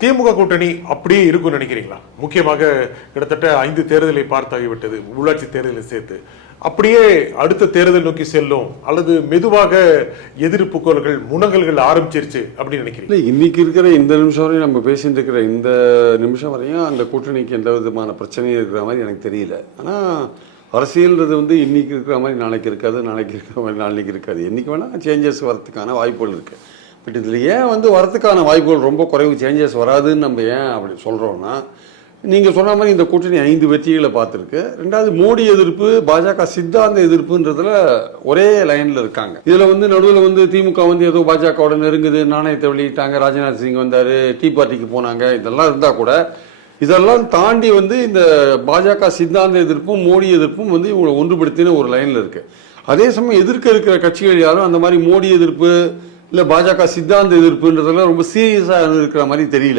திமுக கூட்டணி அப்படியே இருக்கும் நினைக்கிறீங்களா? முக்கியமாக கிட்டத்தட்ட 5 தேர்தலை பார்த்தாகிவிட்டது, உள்ளாட்சி தேர்தலை சேர்த்து. அப்படியே அடுத்த தேர்தல் நோக்கி செல்லும் அல்லது மெதுவாக எதிர்ப்பு குரல்கள் முனங்கல்கள் ஆரம்பிச்சிருச்சு அப்படின்னு நினைக்கிறீங்க? இல்லை, இன்னைக்கு இருக்கிற இந்த நிமிஷம் வரையும் நம்ம பேசிட்டு இருக்கிற இந்த நிமிஷம் வரையும் அந்த கூட்டணிக்கு எந்த விதமான பிரச்சனையும் இருக்கிற மாதிரி எனக்கு தெரியல. ஆனால் அரசியல்ன்றது இன்னைக்கு இருக்கிற மாதிரி நாளைக்கு இருக்காது, நாளைக்கு இருக்கிற மாதிரி நாளைக்கு இருக்காது. என்னைக்கு வேணால் சேஞ்சஸ் வரதுக்கான வாய்ப்புகள் இருக்குது. பட் இதில் ஏன் வரதுக்கான வாய்ப்புகள் ரொம்ப குறைவு, சேஞ்சஸ் வராதுன்னு நம்ம ஏன் அப்படி சொல்கிறோன்னா, நீங்கள் சொன்ன மாதிரி இந்த கூட்டணி 5 வெற்றிகளை பார்த்துருக்கு. ரெண்டாவது, மோடி எதிர்ப்பு, பாஜக சித்தாந்த எதிர்ப்புன்றதுல ஒரே லைனில் இருக்காங்க. இதில் நடுவில் திமுக ஏதோ பாஜகவோட நெருங்குது, நாணயத்தை வெளியிட்டாங்க, ராஜ்நாத் சிங் வந்தார், டீ பார்ட்டிக்கு போனாங்க, இதெல்லாம் இருந்தால் கூட இதெல்லாம் தாண்டி இந்த பாஜக சித்தாந்த எதிர்ப்பும் மோடி எதிர்ப்பும் இவங்களை ஒன்றுபடுத்தின ஒரு லைனில் இருக்குது. அதே சமயம் எதிர்க்க இருக்கிற கட்சிகள் யாரும் அந்த மாதிரி மோடி எதிர்ப்பு இல்லை பாஜக சித்தாந்த எதிர்ப்புன்றதெல்லாம் ரொம்ப சீரியஸாக இருக்கிற மாதிரி தெரியல.